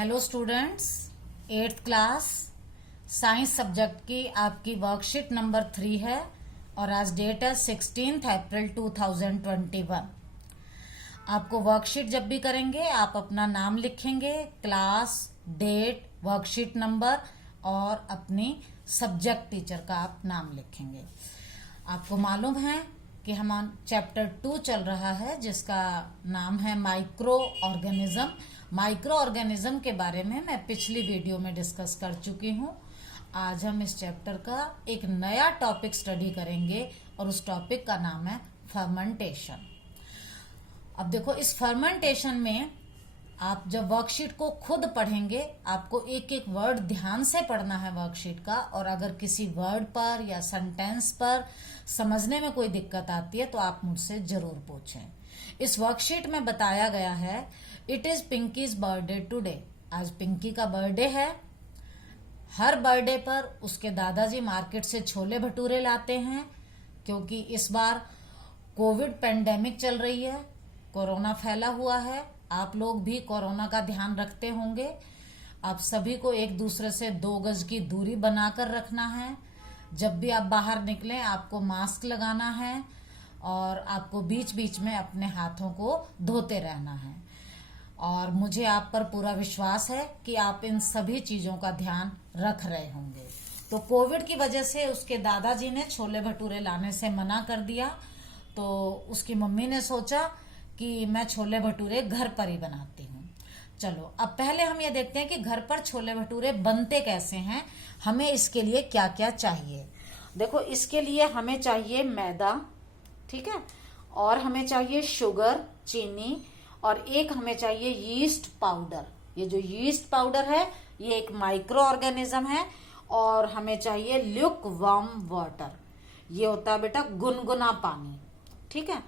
Hello students, eighth class science subject की आपकी worksheet number 3 है और आज डेट है 16 अप्रैल 2021। आपको वर्कशीट जब भी करेंगे आप अपना नाम लिखेंगे, क्लास, डेट, वर्कशीट नंबर और अपनी सब्जेक्ट टीचर का आप नाम लिखेंगे। आपको मालूम है कि हम चैप्टर 2 चल रहा है जिसका नाम है माइक्रो ऑर्गेनिज्म। माइक्रो ऑर्गेनिज्म के बारे में मैं पिछली वीडियो में डिस्कस कर चुकी हूँ। आज हम इस चैप्टर का एक नया टॉपिक स्टडी करेंगे और उस टॉपिक का नाम है फर्मेंटेशन। अब देखो, इस फर्मेंटेशन में आप जब वर्कशीट को खुद पढ़ेंगे आपको एक एक वर्ड ध्यान से पढ़ना है वर्कशीट का, और अगर किसी वर्ड पर या सेंटेंस पर समझने में कोई दिक्कत आती है तो आप मुझसे जरूर पूछें। इस वर्कशीट में बताया गया है it is pinkies birthday today. आज पिंकी का बर्थडे है। हर बर्थडे पर उसके दादाजी मार्केट से छोले भटूरे लाते हैं क्योंकि इस बार कोविड पेंडेमिक चल रही है, कोरोना फैला हुआ है। आप लोग भी कोरोना का ध्यान रखते होंगे। आप सभी को एक दूसरे से 2 गज की दूरी बनाकर रखना है। जब भी आप बाहर निकलें आपको मास्क लगाना है और आपको बीच बीच में अपने हाथों को धोते रहना है। और मुझे आप पर पूरा विश्वास है कि आप इन सभी चीजों का ध्यान रख रहे होंगे। तो कोविड की वजह से उसके दादाजी ने छोले भटूरे लाने से मना कर दिया, तो उसकी मम्मी ने सोचा कि मैं छोले भटूरे घर पर ही बनाती हूँ। चलो अब पहले हम ये देखते हैं कि घर पर छोले भटूरे बनते कैसे हैं, हमें इसके लिए क्या क्या चाहिए। देखो, इसके लिए हमें चाहिए मैदा, ठीक है, और हमें चाहिए शुगर, चीनी, और एक हमें चाहिए यीस्ट पाउडर। ये जो यीस्ट पाउडर है ये एक माइक्रो ऑर्गेनिज्म है। और हमें चाहिए ल्यूक वार्म वाटर, ये होता है बेटा गुनगुना पानी, ठीक है।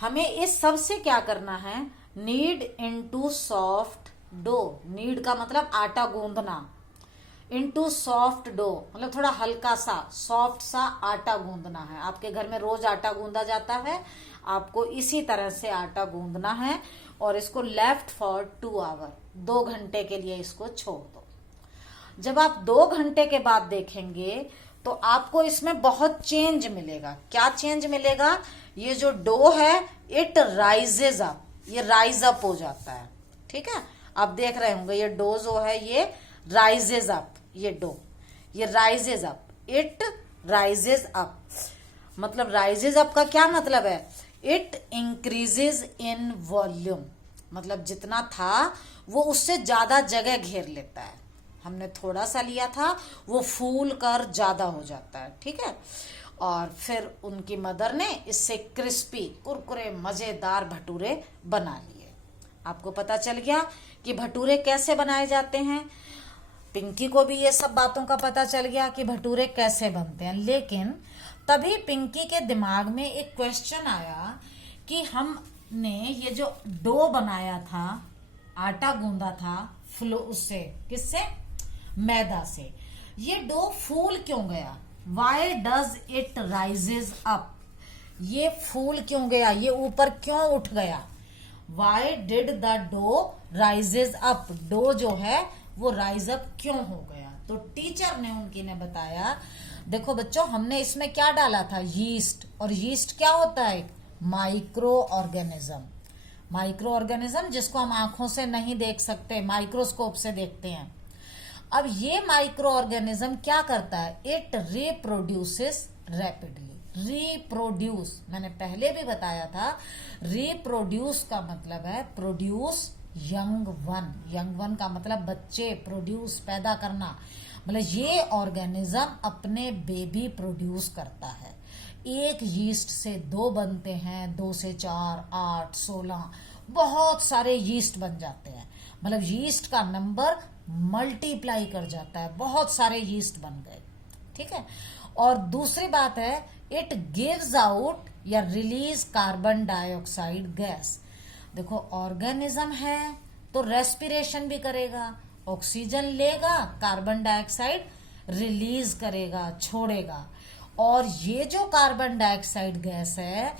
हमें इस सब से क्या करना है, knead into soft dough. Knead का मतलब आटा गूंदना, इनटू सॉफ्ट डो मतलब थोड़ा हल्का सा सॉफ्ट सा आटा गूंदना है। आपके घर में रोज आटा गूंदा जाता है, आपको इसी तरह से आटा गूंदना है और इसको लेफ्ट फॉर 2 आवर, 2 घंटे के लिए इसको छोड़ दो। जब आप 2 घंटे के बाद देखेंगे तो आपको इसमें बहुत चेंज मिलेगा। क्या चेंज मिलेगा, ये जो डो है इट राइजेज अप, ये राइज अप हो जाता है, ठीक है। आप देख रहे होंगे ये डो जो है ये राइजेज अप, ये डो ये rises up, it rises up. मतलब राइजेज अप का क्या मतलब है, इट इंक्रीजेज इन वॉल्यूम, मतलब जितना था वो उससे ज्यादा जगह घेर लेता है। हमने थोड़ा सा लिया था वो फूल कर ज्यादा हो जाता है, ठीक है। और फिर उनकी मदर ने इससे क्रिस्पी कुरकुरे मजेदार भटूरे बना लिए। आपको पता चल गया कि भटूरे कैसे बनाए जाते हैं। पिंकी को भी ये सब बातों का पता चल गया कि भटूरे कैसे बनते हैं। लेकिन तभी पिंकी के दिमाग में एक क्वेश्चन आया कि हमने ये जो डो बनाया था, आटा गूंदा था फ्लो उससे, किससे, मैदा से, ये डो फूल क्यों गया, why does it rises up, ये फूल क्यों गया, ये ऊपर क्यों उठ गया, why did the dough rises up, dough जो है वो राइज अप क्यों हो गया। तो टीचर ने उनकी ने बताया, देखो बच्चों हमने इसमें क्या डाला था, यीस्ट, और यीस्ट क्या होता है, माइक्रो ऑर्गेनिज्म। माइक्रो ऑर्गेनिज्म जिसको हम आंखों से नहीं देख सकते, माइक्रोस्कोप से देखते हैं। अब ये माइक्रो ऑर्गेनिज्म क्या करता है, इट रिप्रोड्यूसेस रैपिडली। रिप्रोड्यूस मैंने पहले भी बताया था, रिप्रोड्यूस का मतलब है produce young one. Young one का मतलब बच्चे, प्रोड्यूस पैदा करना, मतलब ये ऑर्गेनिज्म अपने बेबी प्रोड्यूस करता है। एक यीस्ट से 2 बनते हैं, 2 से 4, 8, 16, बहुत सारे यीस्ट बन जाते हैं। मतलब यीस्ट का नंबर मल्टीप्लाई कर जाता है, बहुत सारे यीस्ट बन गए, ठीक है। और दूसरी बात है, इट गिव्स आउट या रिलीज कार्बन डाइऑक्साइड गैस। देखो ऑर्गेनिज्म है तो रेस्पिरेशन भी करेगा, ऑक्सीजन लेगा, कार्बन डाइऑक्साइड रिलीज करेगा, छोड़ेगा। और ये जो कार्बन डाइऑक्साइड गैस है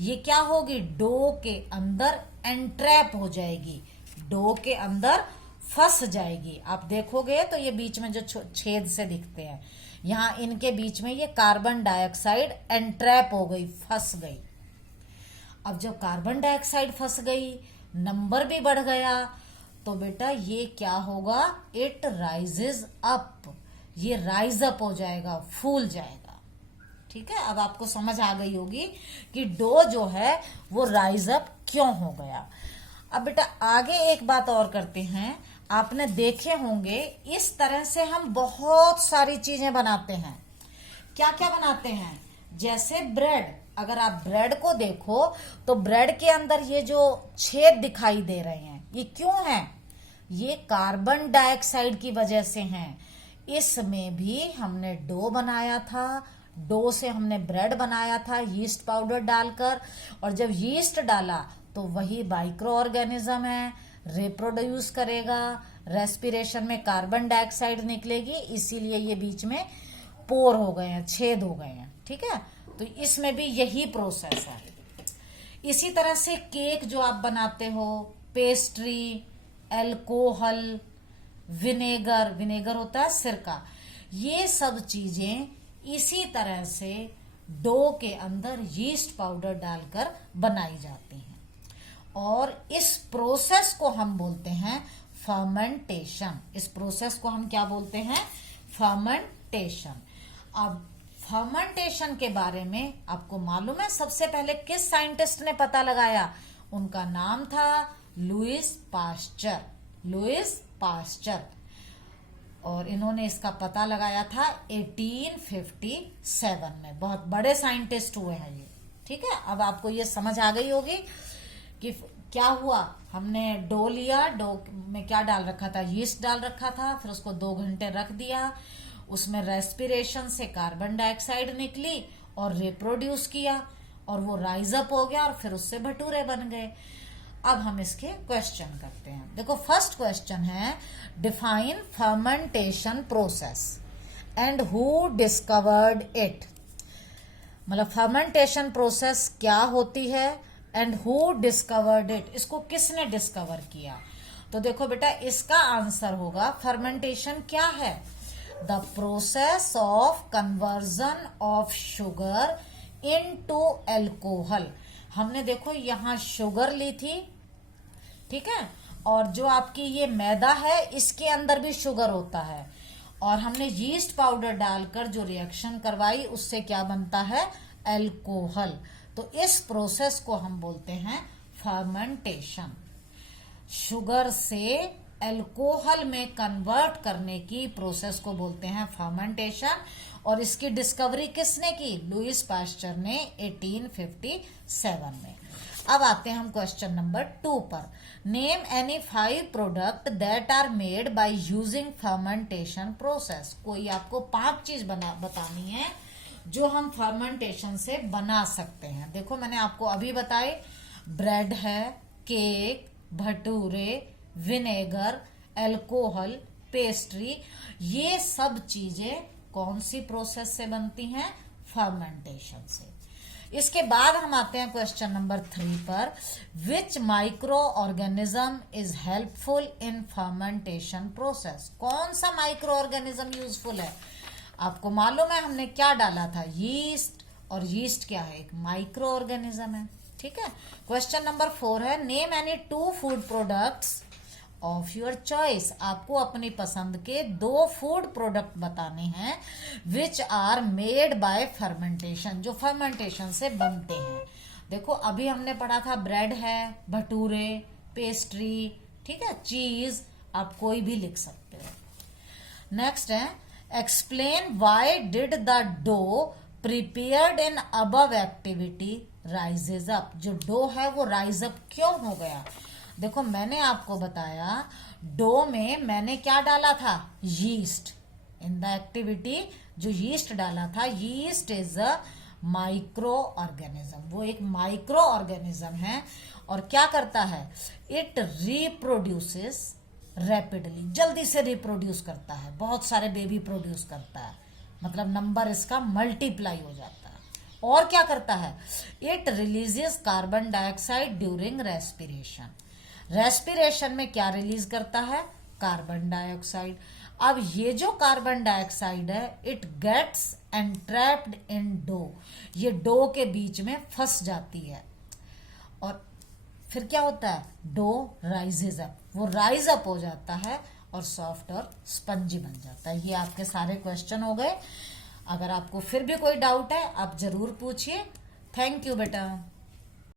ये क्या होगी, डो के अंदर एंट्रैप हो जाएगी, डो के अंदर फंस जाएगी। आप देखोगे तो ये बीच में जो छेद से दिखते हैं, यहाँ इनके बीच में ये कार्बन डाइऑक्साइड एंट्रैप हो गई, फंस गई। अब जब कार्बन डाइऑक्साइड फंस गई, नंबर भी बढ़ गया, तो बेटा ये क्या होगा, इट राइजेस अप, ये राइज अप हो जाएगा, फूल जाएगा। ठीक है, अब आपको समझ आ गई होगी कि डो जो है वो राइज अप क्यों हो गया। अब बेटा आगे एक बात और करते हैं। आपने देखे होंगे इस तरह से हम बहुत सारी चीजें बनाते हैं। क्या क्या बनाते हैं, जैसे ब्रेड। अगर आप ब्रेड को देखो तो ब्रेड के अंदर ये जो छेद दिखाई दे रहे हैं, ये क्यों हैं, ये कार्बन डाइऑक्साइड की वजह से हैं। इसमें भी हमने डो बनाया था, डो से हमने ब्रेड बनाया था यीस्ट पाउडर डालकर, और जब यीस्ट डाला तो वही माइक्रो ऑर्गेनिज्म है, रिप्रोड्यूस करेगा, रेस्पिरेशन में कार्बन डाइऑक्साइड निकलेगी, इसीलिए ये बीच में पोर हो गए हैं, छेद हो गए हैं। ठीक है, तो इसमें भी यही प्रोसेस है। इसी तरह से केक जो आप बनाते हो, पेस्ट्री, अल्कोहल, विनेगर, विनेगर होता है सिरका, ये सब चीजें इसी तरह से डो के अंदर यीस्ट पाउडर डालकर बनाई जाती हैं। और इस प्रोसेस को हम बोलते हैं फर्मेंटेशन। इस प्रोसेस को हम क्या बोलते हैं, फर्मेंटेशन। अब फर्मेंटेशन के बारे में आपको मालूम है सबसे पहले किस साइंटिस्ट ने पता लगाया, उनका नाम था लुईस पास्चर। लुईस पास्चर, और इन्होंने इसका पता लगाया था 1857 में। बहुत बड़े साइंटिस्ट हुए हैं ये। ठीक है, अब आपको ये समझ आ गई होगी कि क्या हुआ। हमने डो लिया, डो में क्या डाल रखा था, यीस्ट डाल रखा था, फिर उसको 2 घंटे रख दिया, उसमें रेस्पिरेशन से कार्बन डाइऑक्साइड निकली और रिप्रोड्यूस किया, और वो राइज अप हो गया, और फिर उससे भटूरे बन गए। अब हम इसके क्वेश्चन करते हैं। देखो फर्स्ट क्वेश्चन है, define fermentation process and who discovered it. मतलब फर्मेंटेशन प्रोसेस क्या होती है एंड हु डिस्कवर्ड इट, इसको किसने डिस्कवर किया। तो देखो बेटा इसका आंसर होगा, फर्मेंटेशन क्या है, the process of conversion of sugar into alcohol. हमने देखो यहां शुगर ली थी, ठीक है, और जो आपकी ये मैदा है इसके अंदर भी शुगर होता है, और हमने यीस्ट पाउडर डालकर जो रिएक्शन करवाई उससे क्या बनता है, अल्कोहल। तो इस प्रोसेस को हम बोलते हैं फर्मेंटेशन। शुगर से अल्कोहल में कन्वर्ट करने की प्रोसेस को बोलते हैं फर्मेंटेशन, और इसकी डिस्कवरी किसने की, लुईस पास्चर ने 1857 में। अब आते हैं हम क्वेश्चन नंबर 2 पर। Name any 5 product that are made by using fermentation process. कोई आपको 5 चीज बतानी है जो हम फर्मेंटेशन से बना सकते हैं। देखो मैंने आपको अभी बताए, ब्रेड है, cake, bhature, vinegar, alcohol, pastry, ये सब चीजें कौन सी प्रोसेस से बनती हैं, फर्मेंटेशन से। इसके बाद हम आते हैं क्वेश्चन नंबर 3 पर, which micro organism is helpful in fermentation process. कौन सा माइक्रो ऑर्गेनिज्म यूजफुल है। आपको मालूम है हमने क्या डाला था, यीस्ट, और यीस्ट क्या है, एक माइक्रो ऑर्गेनिज्म है। ठीक है, क्वेश्चन नंबर 4 है, name any 2 food products of your choice. आपको अपनी पसंद के 2 फूड प्रोडक्ट बताने हैं which are made by fermentation, जो फर्मेंटेशन से बनते हैं। देखो अभी हमने पढ़ा था ब्रेड है, भटूरे, पेस्ट्री, ठीक है, चीज, आप कोई भी लिख सकते हो। नेक्स्ट है, explain why did the dough prepared in above activity rises up. जो डो है वो राइज अप क्यों हो गया। देखो मैंने आपको बताया डो में मैंने क्या डाला था, यीस्ट। इन द एक्टिविटी जो यीस्ट डाला था, yeast is a micro organism, वो एक माइक्रो ऑर्गेनिज्म है, और क्या करता है, इट रिप्रोड्यूसेस रैपिडली, जल्दी से रिप्रोड्यूस करता है, बहुत सारे बेबी प्रोड्यूस करता है, मतलब नंबर इसका मल्टीप्लाई हो जाता है। और क्या करता है, it releases carbon dioxide during respiration. Respiration में क्या रिलीज करता है, कार्बन डाइऑक्साइड। अब ये जो कार्बन डाइऑक्साइड है it gets entrapped in dough, ये डो के बीच में फंस जाती है और फिर क्या होता है, डो राइजेज अप, वो राइज अप हो जाता है और सॉफ्ट और स्पंजी बन जाता है। ये आपके सारे क्वेश्चन हो गए। अगर आपको फिर भी कोई डाउट है आप जरूर पूछिए। थैंक यू बेटा।